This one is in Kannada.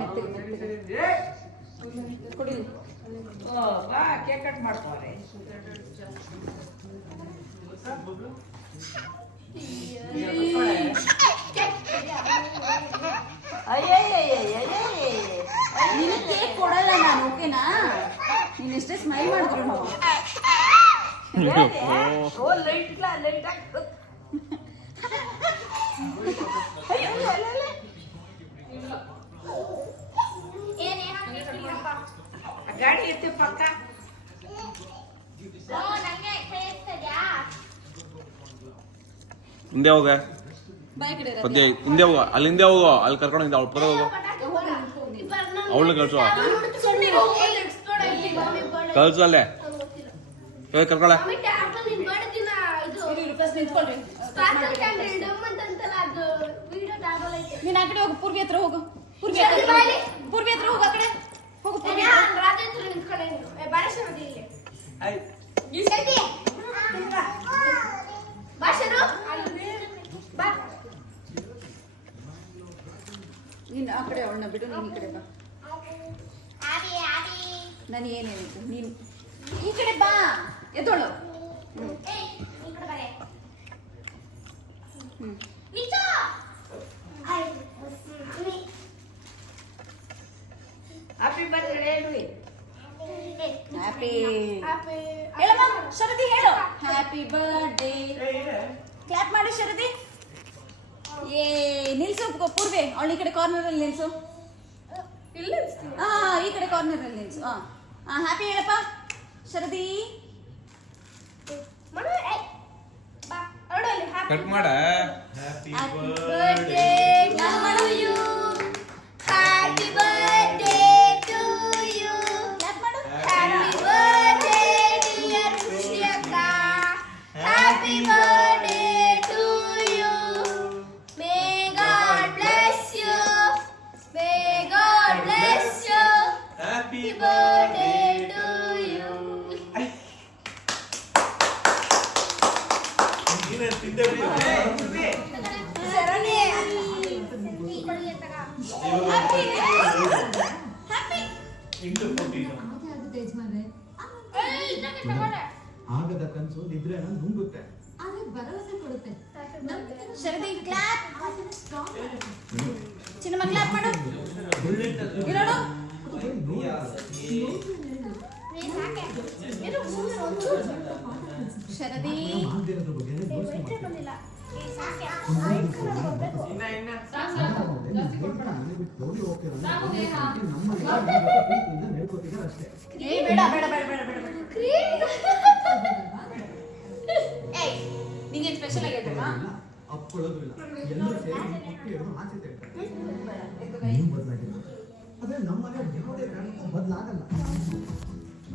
ಮೆತ್ತಗೆ ಕೊಡಿ. ಬಾ ಕೇಕ್ ಕಟ್ ಮಾಡ್ತಾರೆ. ನೀನು ಕೇಕ್ ಕೊಡಲ್ಲ ನಾನು, ಓಕೆನಾ? ನೀನು ಎಷ್ಟೇ ಸ್ಮೈಲ್ ಮಾಡಿದ್ರು ನಾವು ಗಾಡಿ ಇರ್ತೀವಿ ಪಕ್ಕ. ಹಿಂದೆ ಹೋಗ ಪದ್ಯ, ಹಿಂದೆ ಹೋಗ, ಅಲ್ಲಿ ಹಿಂದೆ ಹೋಗೋ, ಅಲ್ಲಿ ಕರ್ಕೊಂಡು ಹಿಂದೆ ಅವಳು ಪದ ಹೋಗೋ, ಅವಳು ಕಳ್ಸು ಕಳ್ಸು ಅಲ್ಲೇ ಕರ್ಕೊಳ. ನೀನ್ ಆ ಕಡೆ ಹೋಗು, ಪೂರ್ವಿ ಹತ್ರ ಹೋಗು, ಪೂರ್ವಿ ಹತ್ರ ಹೋಗು, ಆ ಕಡೆ ಹೋಗು. ನೀನು ಆ ಕಡೆ ಅವಳನ್ನ ಬಿಡು, ನೀನು ಈ ಕಡೆ ಬಾ. ನಾನು ಏನು ಹೇಳಿದ್ದು, ನೀನು ಈ ಕಡೆ ಬಾ, ಎದ್ದೋಳು. ಹ್ಯಾಪಿ ಬರ್ತ್ಡೇ ಹೇಳ್ರಿ. ಹ್ಯಾಪಿ ಹೇಳಮ್ಮ ಶರದಿ, ಹೇಳು ಹ್ಯಾಪಿ ಬರ್ಡೇ. ಕ್ಲಾಪ್ ಮಾಡಿ ಶರದಿ. ನಿಲ್ಸು ಪೂರ್ವೆ, ಅವಳು ಈ ಕಡೆ ಕಾರ್ನರ್ ಅಲ್ಲಿ ನಿಲ್ಸು. ಈ ಕಡೆ ಕಾರ್ನರ್ ಅಲ್ಲಿ ನಿಲ್ಸು. ಹ್ಯಾಪಿ ಹೇಳಪ್ಪ ಶರದಿ. ಕಟ್ ಮಾಡ. Happy birthday to you, happy birthday to you. Clap ಮಾಡು. ಹ್ಯಾಪಿ ಬರ್ಡೇ ಡಿಯರ್ ಖುಷಿಯಕ್ಕ, happy birthday to you. May God bless you, may God bless you. Happy birthday to you. ಶರಣಿ ಆಗದ ಕನಸು ನಿದ್ರೆ ನುಂಗುತ್ತೆ, ಭರವಸೆ ಕೊಡುತ್ತೆ. ಶರದಿ ಕ್ಲಾಪ್. ಚಿನ್ನಮ್ಮ ಕ್ಲಾಪ್ ಮಾಡು. ಇರೋಡು ಶರದಿ. ನಿಂಗೆ ಸ್ಪೆಷಲ್ ಆಗಿರ್ಬೇಕಾ? ಅಪ್ಪಳೋದು ಇಲ್ಲ, ಎಲ್ಲರೂ ಸೇರಿ ಮಕ್ಕಳು ಆಚೆ ತೆಗ್ತಾರೆ. ನೀವು ಬದಲಾಗಿಲ್ಲ, ಆದ್ರೆ ನಮ್ಮನೆ ಯಾವುದೇ ಕಾರಣಕ್ಕೂ ಬದಲಾಗಲ್ಲ.